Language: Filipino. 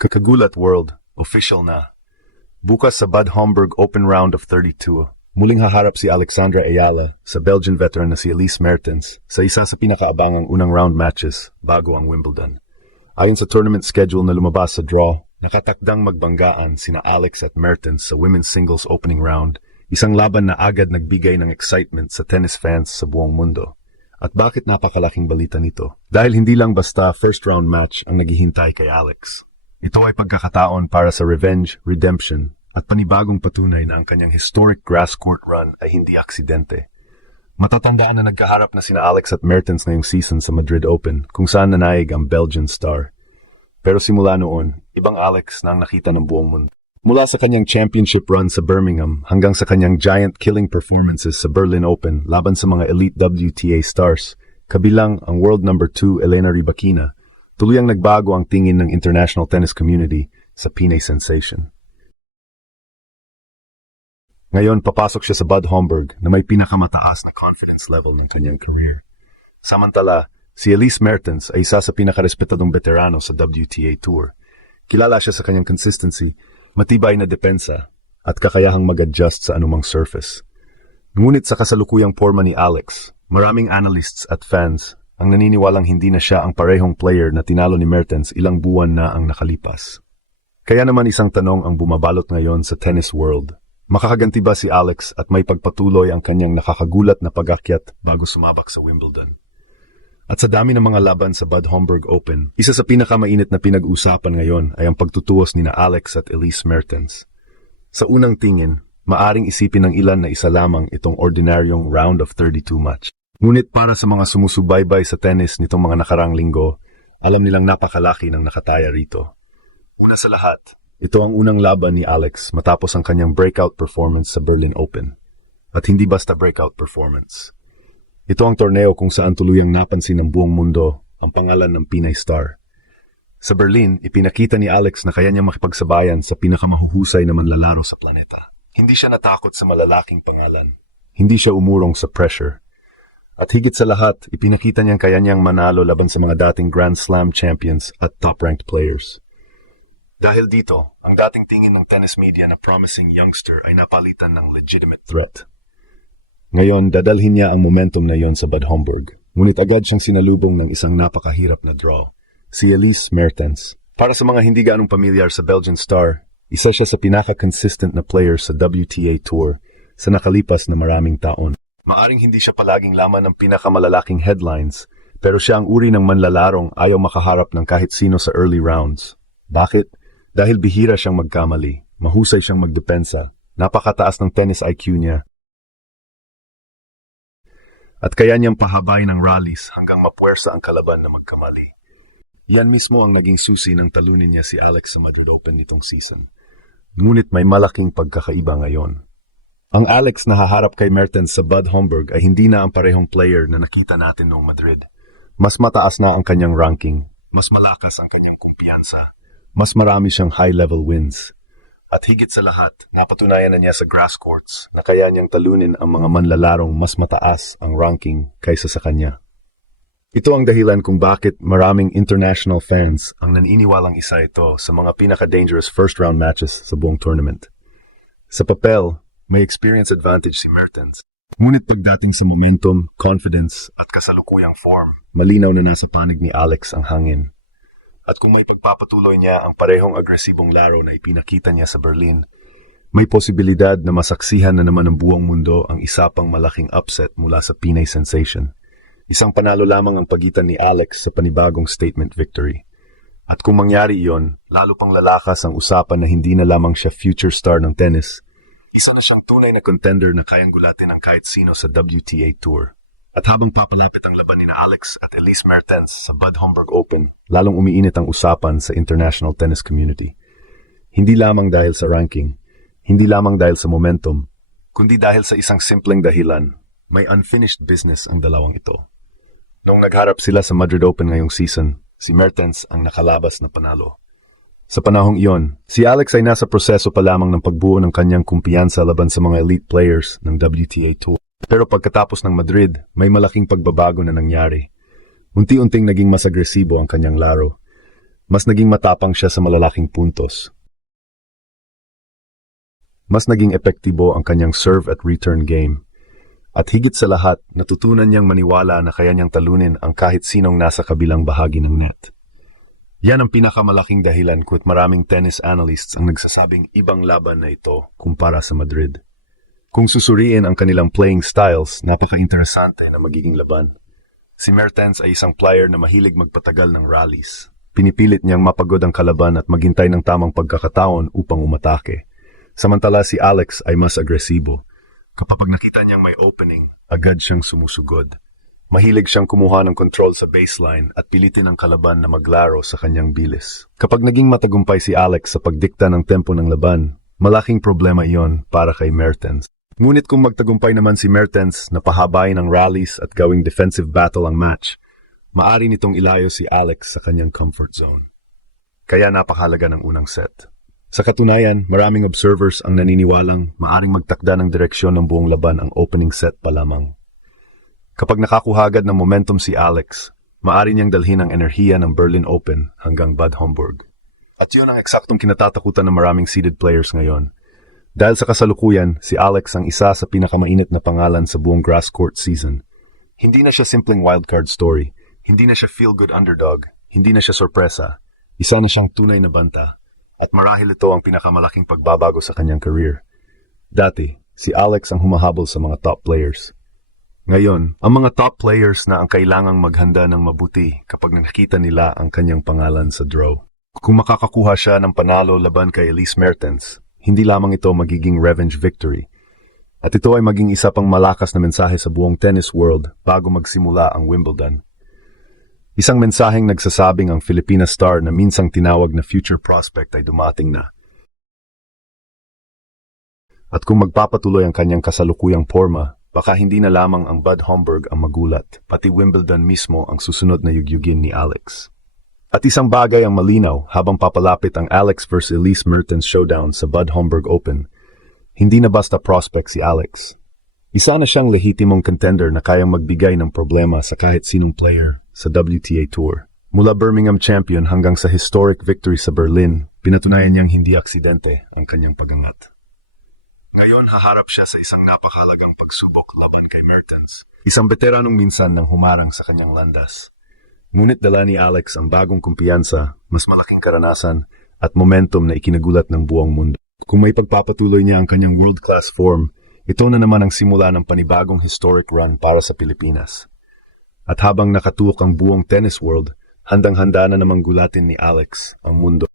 Kakagulat World, official na. Bukas sa Bad Homburg Open Round of 32, muling haharap si Alexandra Ayala sa Belgian veteran na si Elise Mertens sa isa sa pinakaabangang unang round matches bago ang Wimbledon. Ayon sa tournament schedule na lumabas sa draw, nakatakdang magbanggaan sina Alex at Mertens sa women's singles opening round, isang laban na agad nagbigay ng excitement sa tennis fans sa buong mundo. At bakit napakalaking balita nito? Dahil hindi lang basta first round match ang naghihintay kay Alex. Ito ay pagkakataon para sa revenge, redemption, at panibagong patunay na ang kanyang historic grass court run ay hindi aksidente. Matatandaan na nagkaharap na sina Alex at Mertens ngayong season sa Madrid Open kung saan nanaig ang Belgian star. Pero simula noon, ibang Alex na ang nakita ng buong mundo. Mula sa kanyang championship run sa Birmingham hanggang sa kanyang giant-killing performances sa Berlin Open laban sa mga elite WTA stars, kabilang ang world number 2 Elena Rybakina, tuluyang nagbago ang tingin ng international tennis community sa Pinay sensation. Ngayon, papasok siya sa Bad Homburg na may pinakamataas na confidence level ng kanyang career. Samantala, si Elise Mertens ay isa sa pinakarespetadong veterano sa WTA Tour. Kilala siya sa kanyang consistency, matibay na depensa, at kakayahang mag-adjust sa anumang surface. Ngunit sa kasalukuyang forma ni Alex, maraming analysts at fans ang naniniwalang hindi na siya ang parehong player na tinalo ni Mertens ilang buwan na ang nakalipas. Kaya naman isang tanong ang bumabalot ngayon sa tennis world. Makakaganti ba si Alex at may pagpatuloy ang kanyang nakakagulat na pag-akyat bago sumabak sa Wimbledon? At sa dami ng mga laban sa Bad Homburg Open, isa sa pinakamainit na pinag-usapan ngayon ay ang pagtutuos ni na Alex at Elise Mertens. Sa unang tingin, maaring isipin ng ilan na isa lamang itong ordinaryong round of 32 match. Ngunit para sa mga sumusubaybay sa tennis nitong mga nakarang linggo, alam nilang napakalaki ng nakataya rito. Una sa lahat, ito ang unang laban ni Alex matapos ang kanyang breakout performance sa Berlin Open. At hindi basta breakout performance. Ito ang torneo kung saan tuluyang napansin ng buong mundo ang pangalan ng Pinay star. Sa Berlin, ipinakita ni Alex na kaya niya makipagsabayan sa pinakamahuhusay na manlalaro sa planeta. Hindi siya natakot sa malalaking pangalan. Hindi siya umurong sa pressure. At higit sa lahat, ipinakita niyang kaya niyang manalo laban sa mga dating Grand Slam champions at top-ranked players. Dahil dito, ang dating tingin ng tennis media na promising youngster ay napalitan ng legitimate threat. Ngayon, dadalhin niya ang momentum na yon sa Bad Homburg. Ngunit agad siyang sinalubong ng isang napakahirap na draw, si Elise Mertens. Para sa mga hindi gaanong pamilyar sa Belgian star, isa siya sa pinaka-consistent na player sa WTA Tour sa nakalipas na maraming taon. Maaring hindi siya palaging laman ng pinakamalalaking headlines, pero siya ang uri ng manlalarong ayaw makaharap ng kahit sino sa early rounds. Bakit? Dahil bihira siyang magkamali, mahusay siyang magdepensa, napakataas ng tennis IQ niya, at kaya niyang pahabay ng rallies hanggang mapuwersa ang kalaban na magkamali. Yan mismo ang naging susi ng talunin niya si Alex sa Madrid Open nitong season. Ngunit may malaking pagkakaiba ngayon. Ang Alex na haharap kay Mertens sa Bad Homburg ay hindi na ang parehong player na nakita natin noong Madrid. Mas mataas na ang kanyang ranking, mas malakas ang kanyang kumpiyansa, mas marami siyang high-level wins. At higit sa lahat, napatunayan na niya sa grass courts na kaya niyang talunin ang mga manlalarong mas mataas ang ranking kaysa sa kanya. Ito ang dahilan kung bakit maraming international fans ang naniniwalang isa ito sa mga pinaka-dangerous first-round matches sa buong tournament. Sa papel, may experience advantage si Mertens. Ngunit pagdating sa momentum, confidence at kasalukuyang form, malinaw na nasa panig ni Alex ang hangin. At kung may pagpapatuloy niya ang parehong agresibong laro na ipinakita niya sa Berlin, may posibilidad na masaksihan na naman ng buong mundo ang isa pang malaking upset mula sa Pinay sensation. Isang panalo lamang ang pagitan ni Alex sa panibagong statement victory. At kung mangyari iyon, lalo pang lalakas ang usapan na hindi na lamang siya future star ng tennis. Isa na siyang tunay na contender na kayang gulatin ang kahit sino sa WTA Tour. At habang papalapit ang laban ni na Alex at Elise Mertens sa Bad Homburg Open, lalong umiinit ang usapan sa international tennis community. Hindi lamang dahil sa ranking, hindi lamang dahil sa momentum, kundi dahil sa isang simpleng dahilan, may unfinished business ang dalawang ito. Noong nagharap sila sa Madrid Open ngayong season, si Mertens ang nakalabas na panalo. Sa panahong iyon, si Alex ay nasa proseso pa lamang ng pagbuo ng kanyang kumpiyansa laban sa mga elite players ng WTA Tour. Pero pagkatapos ng Madrid, may malaking pagbabago na nangyari. Unti-unting naging mas agresibo ang kanyang laro. Mas naging matapang siya sa malalaking puntos. Mas naging epektibo ang kanyang serve at return game. At higit sa lahat, natutunan niyang maniwala na kaya niyang talunin ang kahit sinong nasa kabilang bahagi ng net. Yan ang pinakamalaking dahilan kung maraming tennis analysts ang nagsasabing ibang laban na ito kumpara sa Madrid. Kung susuriin ang kanilang playing styles, napaka-interesante na magiging laban. Si Mertens ay isang player na mahilig magpatagal ng rallies. Pinipilit niyang mapagod ang kalaban at maghintay ng tamang pagkakataon upang umatake. Samantala si Alex ay mas agresibo. Kapag nakita niyang may opening, agad siyang sumusugod. Mahilig siyang kumuha ng control sa baseline at pilitin ang kalaban na maglaro sa kanyang bilis. Kapag naging matagumpay si Alex sa pagdikta ng tempo ng laban, malaking problema iyon para kay Mertens. Ngunit kung magtagumpay naman si Mertens na pahabain ang rallies at gawing defensive battle ang match, maari nitong ilayo si Alex sa kanyang comfort zone. Kaya napakahalaga ng unang set. Sa katunayan, maraming observers ang naniniwalang maaring magtakda ng direksyon ng buong laban ang opening set pa lamang. Kapag nakakuha agad ng momentum si Alex, maari niyang dalhin ang enerhiya ng Berlin Open hanggang Bad Homburg. At yun ang eksaktong kinatatakutan ng maraming seeded players ngayon. Dahil sa kasalukuyan, si Alex ang isa sa pinakamainit na pangalan sa buong grass court season. Hindi na siya simpleng wildcard story, hindi na siya feel-good underdog, hindi na siya sorpresa, isa na siyang tunay na banta. At marahil ito ang pinakamalaking pagbabago sa kanyang career. Dati, si Alex ang humahabol sa mga top players. Ngayon, ang mga top players na ang kailangang maghanda ng mabuti kapag nakita nila ang kanyang pangalan sa draw. Kung makakakuha siya ng panalo laban kay Elise Mertens, hindi lamang ito magiging revenge victory. At ito ay maging isa pang malakas na mensahe sa buong tennis world bago magsimula ang Wimbledon. Isang mensaheng nagsasabing ang Filipina star na minsang tinawag na future prospect ay dumating na. At kung magpapatuloy ang kanyang kasalukuyang forma, baka hindi na lamang ang Bad Homburg ang magulat, pati Wimbledon mismo ang susunod na yugyugin ni Alex. At isang bagay ang malinaw habang papalapit ang Alex vs Elise Mertens showdown sa Bad Homburg Open. Hindi na basta prospect si Alex. Isa na siyang lehitimong contender na kayang magbigay ng problema sa kahit sinong player sa WTA Tour. Mula Birmingham champion hanggang sa historic victory sa Berlin, pinatunayan niyang hindi aksidente ang kanyang pagangat. Ngayon, haharap siya sa isang napakahalagang pagsubok laban kay Mertens, isang veteranong minsan nang humarang sa kanyang landas. Ngunit dala ni Alex ang bagong kumpiyansa, mas malaking karanasan, at momentum na ikinagulat ng buong mundo. Kung may pagpapatuloy niya ang kanyang world-class form, ito na naman ang simula ng panibagong historic run para sa Pilipinas. At habang nakatuok ang buong tennis world, handang-handa na namang gulatin ni Alex ang mundo.